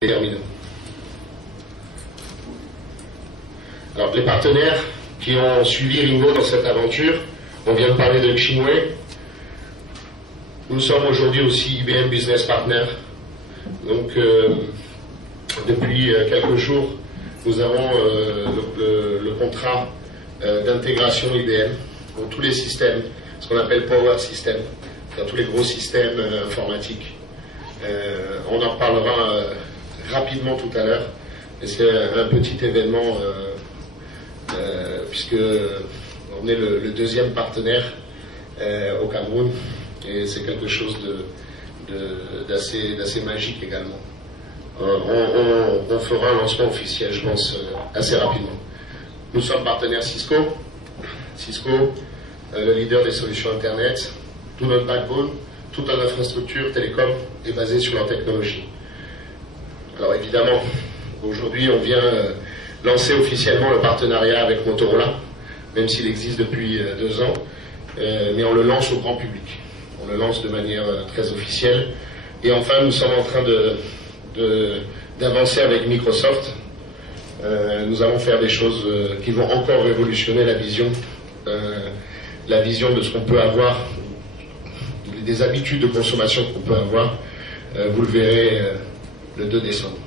Terminant. Alors, les partenaires qui ont suivi Ringo dans cette aventure, on vient de parler de Xingwei. Nous sommes aujourd'hui aussi IBM Business Partner. Donc, depuis quelques jours, nous avons le contrat d'intégration IBM pour tous les systèmes, ce qu'on appelle Power System, dans tous les gros systèmes informatiques. On en reparlera rapidement tout à l'heure. C'est un petit événement puisque on est le deuxième partenaire au Cameroun et c'est quelque chose d'assez magique également. On fera un lancement officiel, je pense, assez rapidement. Nous sommes partenaires Cisco. Cisco, le leader des solutions Internet. Tout notre backbone, toute notre infrastructure télécom est basée sur leur technologie. Alors évidemment, aujourd'hui on vient lancer officiellement le partenariat avec Motorola, même s'il existe depuis 2 ans, mais on le lance au grand public. On le lance de manière très officielle. Et enfin, nous sommes en train d'avancer avec Microsoft. Nous allons faire des choses qui vont encore révolutionner la vision de ce qu'on peut avoir, des habitudes de consommation qu'on peut avoir. Vous le verrez le 2 décembre.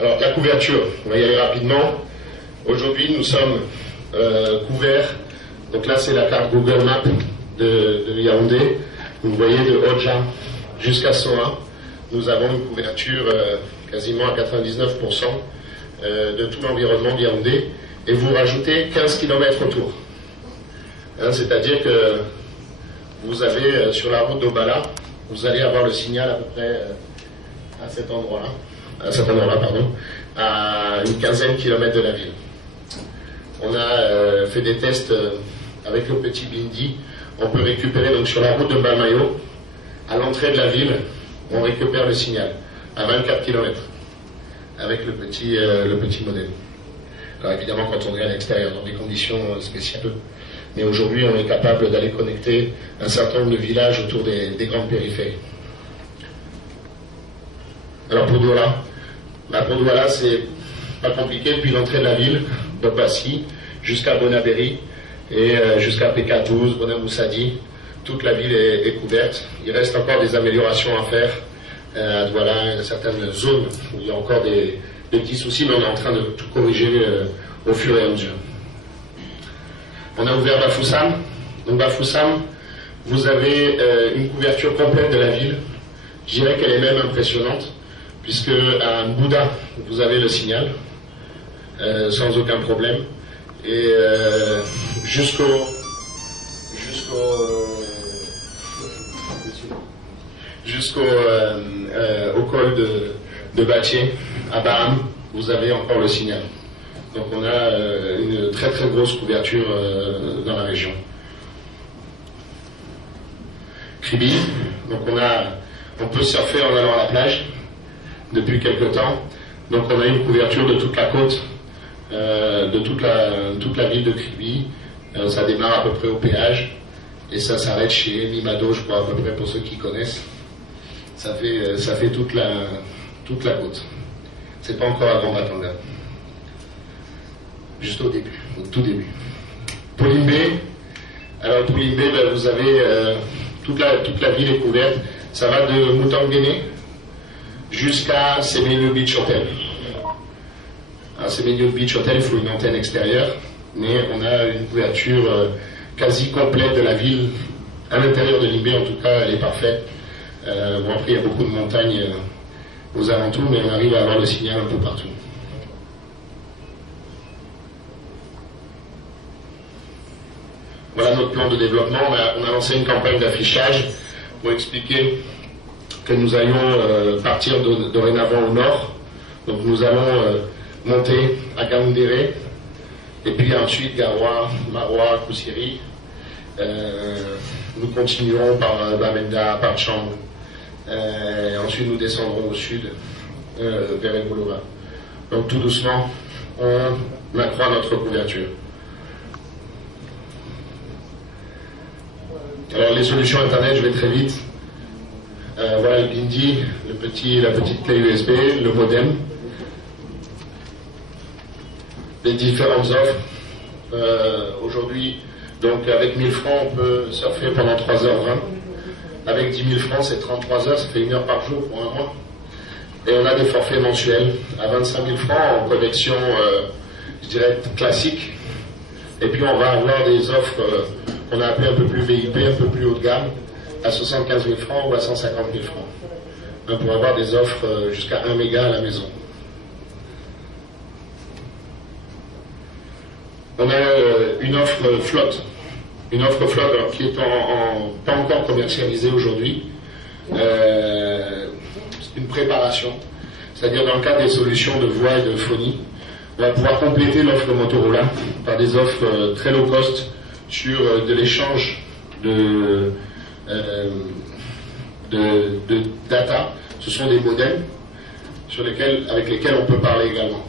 Alors, la couverture, on va y aller rapidement. Aujourd'hui, nous sommes couverts. Donc là, c'est la carte Google Maps de Yaoundé. Vous voyez de Oja jusqu'à Soa. Nous avons une couverture quasiment à 99% de tout l'environnement de Yaoundé. Et vous rajoutez 15 km autour. C'est-à-dire que vous avez sur la route d'Obala, vous allez avoir le signal à peu près à cet endroit-là, à une 15aine de kilomètres de la ville. On a fait des tests avec le petit Bindi. On peut récupérer donc sur la route de Bamayo, à l'entrée de la ville, on récupère le signal à 24 km avec le petit modem. Alors évidemment, quand on est à l'extérieur, dans des conditions spéciales. Mais aujourd'hui, on est capable d'aller connecter un certain nombre de villages autour des grandes périphéries. Alors pour Douala, pour Douala, c'est pas compliqué. Depuis l'entrée de la ville, de Passy, jusqu'à Bonabéry et jusqu'à PK12, Bonamoussadi, toute la ville est couverte. Il reste encore des améliorations à faire à Douala. Il y a certaines zones où il y a encore des petits soucis, mais on est en train de tout corriger au fur et à mesure. On a ouvert Bafoussam. Donc Bafoussam, vous avez une couverture complète de la ville. Je dirais qu'elle est même impressionnante, puisque à Mbouda, vous avez le signal, sans aucun problème. Et jusqu'au col de Batié, à Baham, vous avez encore le signal. Donc on a une très très grosse couverture dans la région. Kribi, donc on peut surfer en allant à la plage depuis quelque temps. Donc on a une couverture de toute la côte, de toute la ville de Kribi. Ça démarre à peu près au péage et ça s'arrête chez Mimado, je crois, à peu près pour ceux qui connaissent. Ça fait toute la côte. C'est pas encore à Grand Batanga. Juste au début, au tout début. Poulimbé, alors Poulimbé, vous avez toute la ville est couverte. Ça va de Moutanguéné jusqu'à Semenyo Beach Hotel. À Semenyo Beach Hotel, il faut une antenne extérieure, mais on a une couverture quasi complète de la ville. À l'intérieur de Limbé, en tout cas, elle est parfaite. Bon, après, il y a beaucoup de montagnes aux alentours, mais on arrive à avoir le signal un peu partout. Voilà notre plan de développement. On a lancé une campagne d'affichage pour expliquer que nous allions partir dorénavant au nord. Donc nous allons monter à Gaoundéré, et puis ensuite Garoua, Maroua, Koussiri. Nous continuerons par Bamenda, par Tchang. Ensuite nous descendrons au sud vers Ebolova. Donc tout doucement, on accroît notre couverture. Alors les solutions Internet, je vais très vite. Voilà le Bindi, la petite clé USB, le modem, les différentes offres. Aujourd'hui, donc avec 1000 francs, on peut surfer pendant 3h20. Avec 10 000 francs, c'est 33 heures, ça fait 1 heure par jour pour un mois. Et on a des forfaits mensuels à 25 000 francs en connexion, je dirais, classique. Et puis on va avoir des offres qu'on a appelées un peu plus VIP, un peu plus haut de gamme, à 75 000 francs ou à 150 000 francs. Donc, pour avoir des offres jusqu'à 1 méga à la maison. On a une offre flotte. Une offre flotte alors, qui est pas encore commercialisée aujourd'hui. C'est une préparation. C'est-à-dire dans le cadre des solutions de voix et de phonie, on va pouvoir compléter l'offre Motorola par des offres très low cost sur de l'échange de data. Ce sont des modems avec lesquels on peut parler également.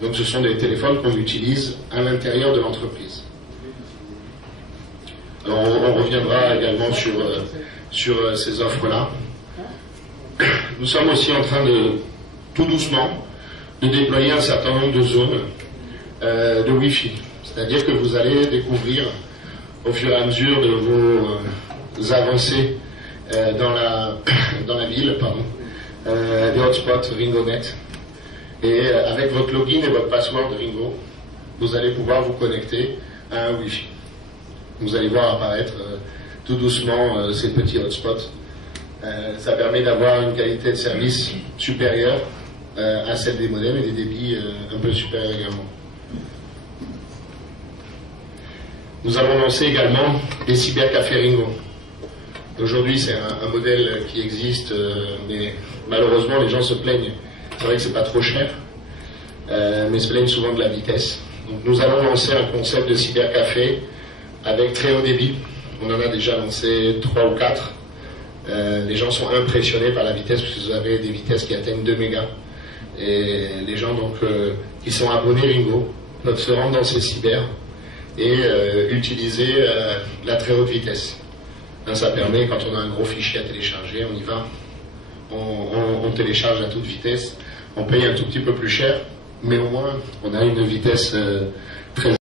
Donc ce sont des téléphones qu'on utilise à l'intérieur de l'entreprise. Alors on reviendra également sur ces offres-là. Nous sommes aussi en train de, tout doucement, de déployer un certain nombre de zones de Wi-Fi. C'est-à-dire que vous allez découvrir, au fur et à mesure de vos avancées dans la ville, des hotspots RingoNet. Et avec votre login et votre password Ringo, vous allez pouvoir vous connecter à un Wi-Fi. Vous allez voir apparaître tout doucement ces petits hotspots. Ça permet d'avoir une qualité de service supérieure à celle des modems et des débits un peu supérieurs également. Nous avons lancé également des cybercafés Ringo. Aujourd'hui, c'est un modèle qui existe, mais malheureusement, les gens se plaignent. C'est vrai que c'est pas trop cher, mais se plaignent souvent de la vitesse. Donc, nous allons lancer un concept de cybercafé avec très haut débit. On en a déjà lancé 3 ou 4. Les gens sont impressionnés par la vitesse, puisque vous avez des vitesses qui atteignent 2 mégas. Et les gens donc, qui sont abonnés Ringo peuvent se rendre dans ces cyber et utiliser la très haute vitesse. Hein, ça permet, quand on a un gros fichier à télécharger, on y va, on télécharge à toute vitesse, on paye un tout petit peu plus cher, mais au moins on a une vitesse très